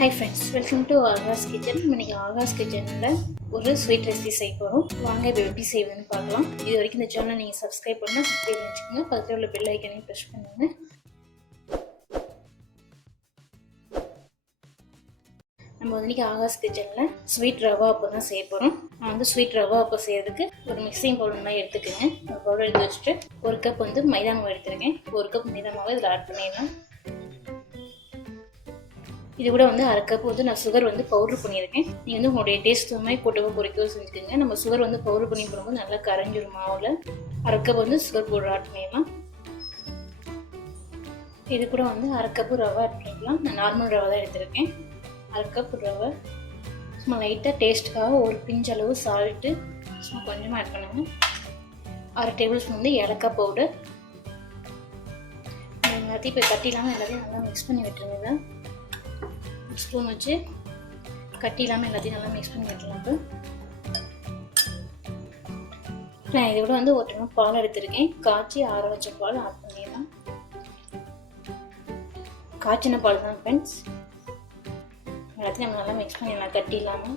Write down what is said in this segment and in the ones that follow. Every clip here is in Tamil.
Hi friends, welcome to Aga's Kitchen. இன்னைக்கு Aga's Kitchenல ஒரு ஸ்வீட் ரெசிபி செய்ய போறோம். வாங்க இது எப்படி செய்வதுன்னு பார்க்கலாம். இது வரைக்கும் இந்த சேனலை நீங்க Subscribe பண்ணா Subscribe பண்ணிக்கோங்க. பக்கத்துல உள்ள பெல் ஐகானையும் பிரஸ் பண்ணுங்க. நம்ம இன்னைக்கு Aga's Kitchenல ஸ்வீட் ரவா அப்பம் தான் செய்ய போறோம். நான் வந்து ஸ்வீட் ரவா அப்பம் செய்யறதுக்கு ஒரு மிக்சிங் பவுல் மாதிரி எடுத்துக்கங்க. ஒரு பவுல் எடுத்து வச்சிட்டு ஒரு கப் வந்து மைதா மாவு எடுத்துருக்கேன். ஒரு கப் மைதா மாவு இதில் ஆட் பண்ணிடலாம். இது கூட வந்து அரை கப் வந்து நான் சுகர் வந்து பவுடர் பண்ணியிருக்கேன். நீங்கள் வந்து உங்களுடைய டேஸ்ட் மாதிரி போட்டவோ குறைக்கவோ செஞ்சுக்கோங்க. நம்ம சுகர் வந்து பவுடர் பண்ணி போடும்போது நல்லா கரைஞ்சிரும் மாவில். அரை கப் வந்து சுகர் பவுடர் ஆட் பண்ணிடலாம். இது கூட வந்து அரை கப்பு ரவை ஆட் பண்ணிக்கலாம். நான் நார்மல் ரவை தான் எடுத்திருக்கேன். அரை கப் ரவை சும்மா லைட்டாக டேஸ்ட்டுக்காக ஒரு பிஞ்ச் அளவு சால்ட்டு சும்மா கொஞ்சமாக ஆட் பண்ணுங்கள். அரை டேபிள் ஸ்பூன் வந்து ஏலக்காய் பவுடர். எல்லாத்தையும் இப்போ கட்டிலாமல் எல்லாத்தையும் நல்லா மிக்ஸ் பண்ணி விட்டுருங்க. ஸ்பூன் வச்சு கட்டி இல்லாமல் எல்லாத்தையும் நல்லா மிக்ஸ் பண்ணி விட்டுலாம். நான் இதை விட வந்து ஒரு டம்ளர் பால் எடுத்திருக்கேன். காய்ச்சி ஆற வச்ச பால் ஆட் பண்ணிடலாம். காய்ச்சின பால் தான் ஃப்ரெண்ட்ஸ். எல்லாத்தையும் நம்ம நல்லா மிக்ஸ் பண்ணிடலாம் கட்டி இல்லாமல்.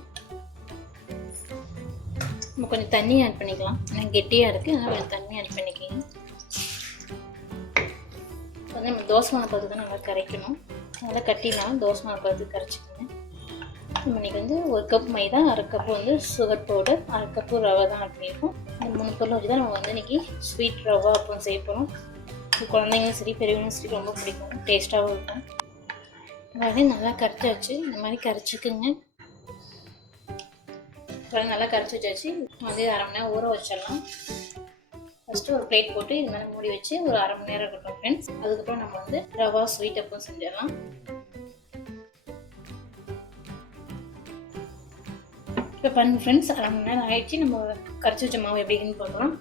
நம்ம கொஞ்சம் தண்ணி ஆட் பண்ணிக்கலாம். ஆனால் கெட்டியாக இருக்குது, அதனால் கொஞ்சம் தண்ணி ஆட் பண்ணிக்கலாம். வந்து நம்ம தோசை மாவு பதத்துக்கு தான் நல்லா கரைக்கணும். நல்லா கட்டிடலாம். தோசை மாவு பதத்துக்கு கரைச்சிக்கணும். இன்னைக்கு வந்து ஒரு கப் மைதா, அரை கப்பு வந்து சுகர் பவுடர், அரை கப்பு ரவை தான் ஆட் பண்ணியிருக்கோம். இந்த 3 பொருள் வச்சு தான் நம்ம வந்து இன்னைக்கு ஸ்வீட் ரவா அப்பம் செய்ய போகிறோம். குழந்தைங்களும் சரி பெரியவங்களும் சரி ரொம்ப பிடிக்கும், டேஸ்ட்டாகவும் இருக்கும். அதாவது நல்லா கரைச்சாச்சு. இந்த மாதிரி கரைச்சிக்குங்க. நல்லா கரைச்சி வச்சாச்சு. வந்து அரை மணி நேரம் ஊற வச்சிடலாம். ஃபஸ்ட்டு ஒரு பிளேட் போட்டு இது மேலே மூடி வச்சு ஒரு அரை மணி நேரம் இருக்கட்டும் ஃப்ரெண்ட்ஸ். அதுக்கப்புறம் நம்ம வந்து ரவா ஸ்வீட் அப்பம் செஞ்சிடலாம். இப்போ பாருங்கள் ஃப்ரெண்ட்ஸ், அரை மணி நேரம் ஆயிடுச்சு. நம்ம கரைச்சி வச்ச மாவு எப்படின்னு பார்க்கலாம்.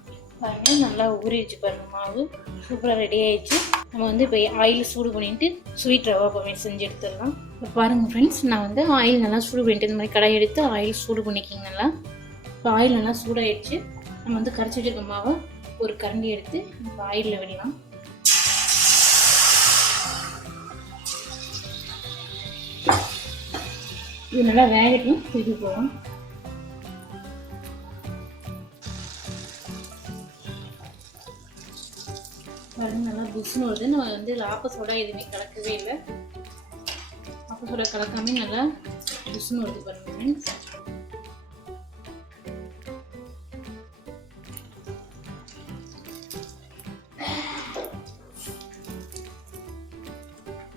பாருங்கள், நல்லா ஊறிடுச்சு பாருங்கள் மாவு. சூப்பராக ரெடி ஆயிடுச்சு. நம்ம வந்து இப்போ ஆயில் சூடு பண்ணிட்டு ஸ்வீட் ரவா அப்பமே செஞ்சு எடுத்துடலாம். இப்போ பாருங்கள் ஃப்ரெண்ட்ஸ், நான் வந்து ஆயில் நல்லா சூடு பண்ணிட்டு இந்த மாதிரி கடாய் எடுத்து ஆயில் சூடு பண்ணிக்கிங்க நல்லா. இப்போ ஆயில் நல்லா சூடாயிடுச்சு. நம்ம வந்து கரைச்சி வச்சிருக்க மாவை ஒரு கரண்டி எடுத்து நம்ம ஆயிலில் விடலாம். இது நல்லா வேகட்டும். இது போகும். பாருங்க, நல்லா புஷ்னு வருது. நம்ம வந்து ஆப்ப சோடா எதுவுமே கலக்கவே இல்லை. ஆப்ப சோடா கலக்காமே நல்லா புஷ்னு வருது பாருங்க ஃப்ரெண்ட்ஸ்.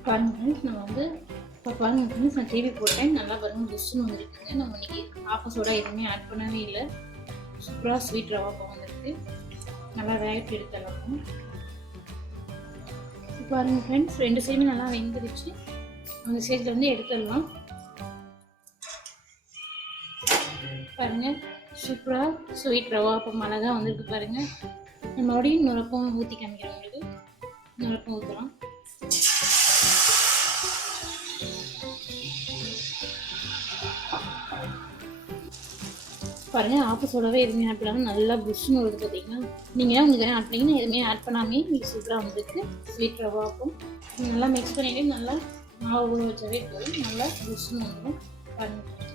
பாருங்க ஃப்ரெண்ட்ஸ், நம்ம வந்து இப்போ பாருங்க ஃப்ரெண்ட்ஸ், நான் டிவி போட்டேன். நல்லா பாருங்க புஷ்னு வந்துருக்குங்க. நம்ம இன்னைக்கு ஆப்ப சோடா எதுவுமே ஆட் பண்ணவே இல்லை. சூப்பராக ஸ்வீட் ரவா அப்பம் வந்துருக்கு. நல்லா வேகட்டி எடுத்துடலாம். பாருங்க ஃப்ரெண்ட்ஸ், 2 சைடுமே நல்லா வெந்துருச்சு. அந்த சைடில் வந்து எடுத்துடலாம். பாருங்க, சூப்பராக ஸ்வீட் ரவா அப்பம் அழகாக வந்திருக்கு பாருங்க. நம்ம மறுபடியும் இன்னொரு அப்பம் ஊற்றி காமிக்கிறோம் உங்களுக்கு. இன்னொரு அப்பம் ஊற்றலாம். பாருங்கள், ஆப்ப சோடாவே எதுவுமே ஆட் பண்ணாமல் நல்லா புஷ்னு வருது பார்த்தீங்கன்னா. நீங்கள் உங்களுக்கு ஆட் பண்ணிங்கன்னா எதுவுமே ஆட் பண்ணாமே உங்களுக்கு சூப்பராக வந்துருக்கு ஸ்வீட் ரவா அப்பம். நல்லா மிக்ஸ் பண்ணிவிட்டு நல்லா மாவு ஊற வச்சாவே போதும். நல்லா புஷ்னு வந்துடும். பாருங்கள்,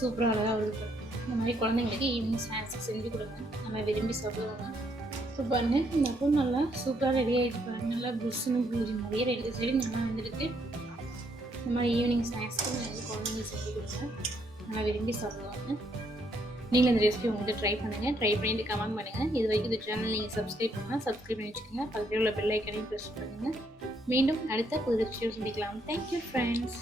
சூப்பராக அழகாக வருது. இந்த மாதிரி குழந்தைங்களுக்கு ஈவினிங் ஸ்நாக்ஸ் செஞ்சு கொடுங்க, நல்லா விரும்பி சாப்பிடுவாங்க. இப்போ பாருங்கள், இந்த அப்பம் நல்லா சூப்பராக ரெடி ஆகிடுச்சு பாருங்கள். நல்லா புஷ்னு பூஜி மாதிரியே 2 சைடும் நல்லா வந்துருக்கு. இந்த மாதிரி ஈவினிங் ஸ்நாக்ஸ்க்கு வந்து குழந்தைங்களுக்கு செஞ்சு கொடுங்க, நல்லா விரும்பி சாப்பிடுவாங்க. நீங்கள் இந்த ரெசிபி உங்களுக்கு ட்ரை பண்ணுங்கள். ட்ரை பண்ணிட்டு கமெண்ட் பண்ணுங்கள். இது வரைக்கும் இந்த சேனல் நீங்கள் சப்ஸ்கிரைப் பண்ணால் சப்ஸ்கிரைப் பண்ணி வச்சுக்கோங்க. பக்கத்தில் உள்ள பெல் ஐக்கானையும் ப்ரெஸ் பண்ணுங்கள். மீண்டும் அடுத்த புது ரெசிபியை சந்திக்கலாம். Thank you friends.